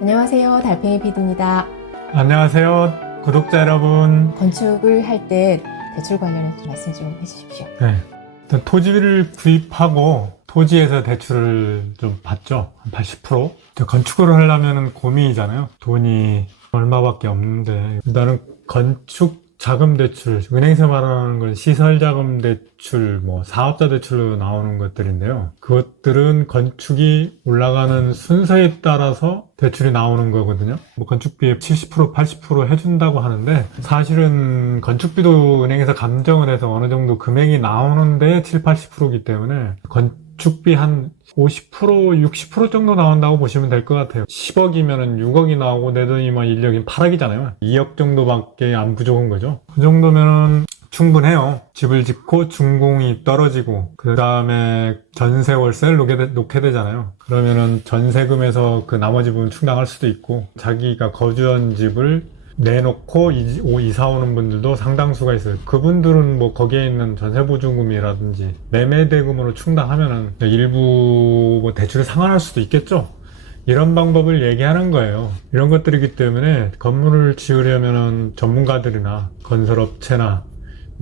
안녕하세요. 달팽이 PD입니다. 안녕하세요, 구독자 여러분. 건축을 할 때 대출 관련해서 좀 말씀 좀 해주십시오. 네, 일단 토지를 구입하고 토지에서 대출을 좀 받죠. 한 80%. 건축을 하려면 고민이잖아요. 돈이 얼마밖에 없는데 일단은 건축 자금 대출, 은행에서 말하는 건 시설 자금 대출, 사업자 대출로 나오는 것들인데요. 그것들은 건축이 올라가는 순서에 따라서 대출이 나오는 거거든요. 건축비의 70%, 80% 해준다고 하는데 사실은 건축비도 은행에서 감정을 해서 어느 정도 금액이 나오는데 7, 80%이기 때문에 건축비 한 50%, 60% 정도 나온다고 보시면 될 것 같아요. 10억이면 6억이 나오고 내 돈이 1억이면 8억이잖아요. 2억 정도밖에 안 부족한 거죠. 그 정도면 충분해요. 집을 짓고 준공이 떨어지고 그 다음에 전세 월세를 놓게 되잖아요. 그러면은 전세금에서 그 나머지 부분 충당할 수도 있고 자기가 거주한 집을 내놓고 이사 오는 분들도 상당수가 있어요. 그분들은 거기에 있는 전세보증금이라든지 매매대금으로 충당하면은 일부 대출을 상환할 수도 있겠죠. 이런 방법을 얘기하는 거예요. 이런 것들이기 때문에 건물을 지으려면은 전문가들이나 건설업체나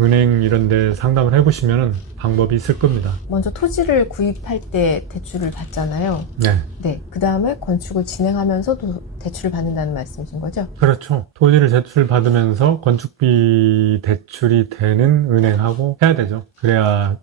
은행 이런 데 상담을 해보시면 방법이 있을 겁니다. 먼저 토지를 구입할 때 대출을 받잖아요. 네. 그 다음에 건축을 진행하면서도 대출을 받는다는 말씀이신 거죠? 그렇죠. 토지를 대출 받으면서 건축비 대출이 되는 은행하고 해야 되죠. 그래야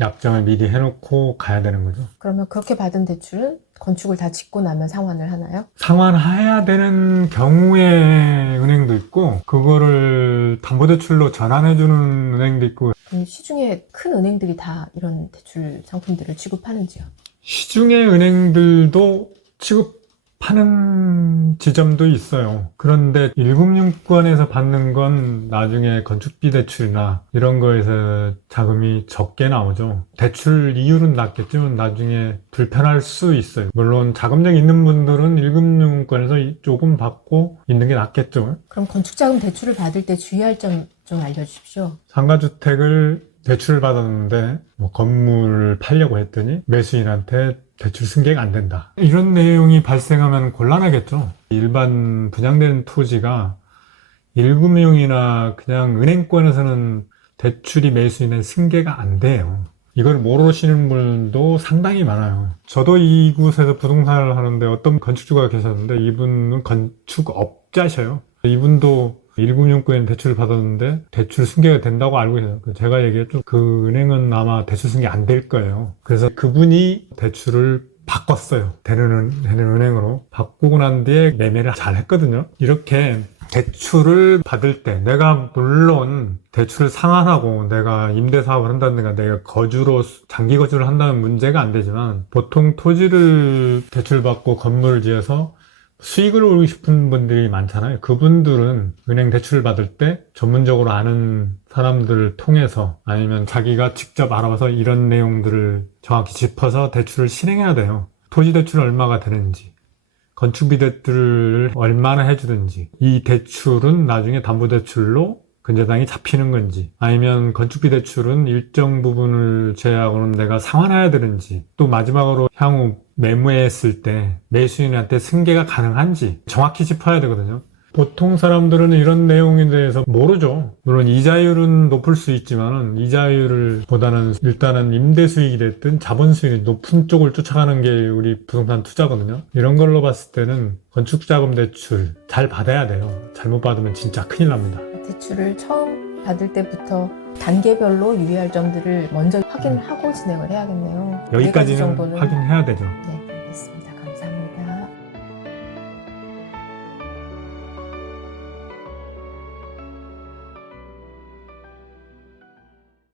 약정을 미리 해놓고 가야 되는 거죠. 그러면 그렇게 받은 대출은 건축을 다 짓고 나면 상환을 하나요? 상환해야 되는 경우에 은행도 있고 그거를 담보대출로 전환해주는 은행도 있고 그럼 시중에 큰 은행들이 다 이런 대출 상품들을 취급하는지요? 시중의 은행들도 취급하는 지점도 있어요. 그런데 1금융권에서 받는 건 나중에 건축비 대출이나 이런 거에서 자금이 적게 나오죠. 대출 이율은 낮겠죠. 나중에 불편할 수 있어요. 물론 자금력이 있는 분들은 1금융권에서 조금 받고 있는 게 낫겠죠. 그럼 건축자금 대출을 받을 때 주의할 점 좀 알려주십시오. 상가주택을 대출을 받았는데 건물을 팔려고 했더니 매수인한테 대출 승계가 안 된다. 이런 내용이 발생하면 곤란하겠죠. 일반 분양된 토지가 1금융이나 그냥 은행권에서는 대출이 매수인은 승계가 안 돼요. 이걸 모르시는 분도 상당히 많아요. 저도 이곳에서 부동산을 하는데 어떤 건축주가 계셨는데 이분은 건축업자셔요. 이분도 1금융권에 대출을 받았는데 대출 승계가 된다고 알고 있어요. 제가 얘기했죠. 그 은행은 아마 대출 승계 안 될 거예요. 그래서 그분이 대출을 바꿨어요. 되는 은행으로. 바꾸고 난 뒤에 매매를 잘 했거든요. 이렇게 대출을 받을 때 내가 물론 대출을 상환하고 내가 임대사업을 한다든가 내가 장기 거주를 한다는 문제가 안 되지만 보통 토지를 대출받고 건물을 지어서 수익을 올리고 싶은 분들이 많잖아요. 그분들은 은행 대출을 받을 때 전문적으로 아는 사람들을 통해서 아니면 자기가 직접 알아봐서 이런 내용들을 정확히 짚어서 대출을 실행해야 돼요. 토지 대출 얼마가 되는지, 건축비 대출을 얼마나 해주든지, 이 대출은 나중에 담보대출로 근저당이 잡히는 건지, 아니면 건축비 대출은 일정 부분을 제외하고는 내가 상환해야 되는지, 또 마지막으로 향후 매매했을 때 매수인한테 승계가 가능한지 정확히 짚어야 되거든요. 보통 사람들은 이런 내용에 대해서 모르죠. 물론 이자율은 높을 수 있지만은 이자율을 보다는 일단은 임대 수익이 됐든 자본 수익이 높은 쪽을 쫓아가는 게 우리 부동산 투자거든요. 이런 걸로 봤을 때는 건축자금 대출 잘 받아야 돼요. 잘못 받으면 진짜 큰일 납니다. 대출을 처음 받을 때부터 단계별로 유의할 점들을 먼저 확인하고 진행을 해야겠네요. 여기까지는 확인해야 되죠. 네.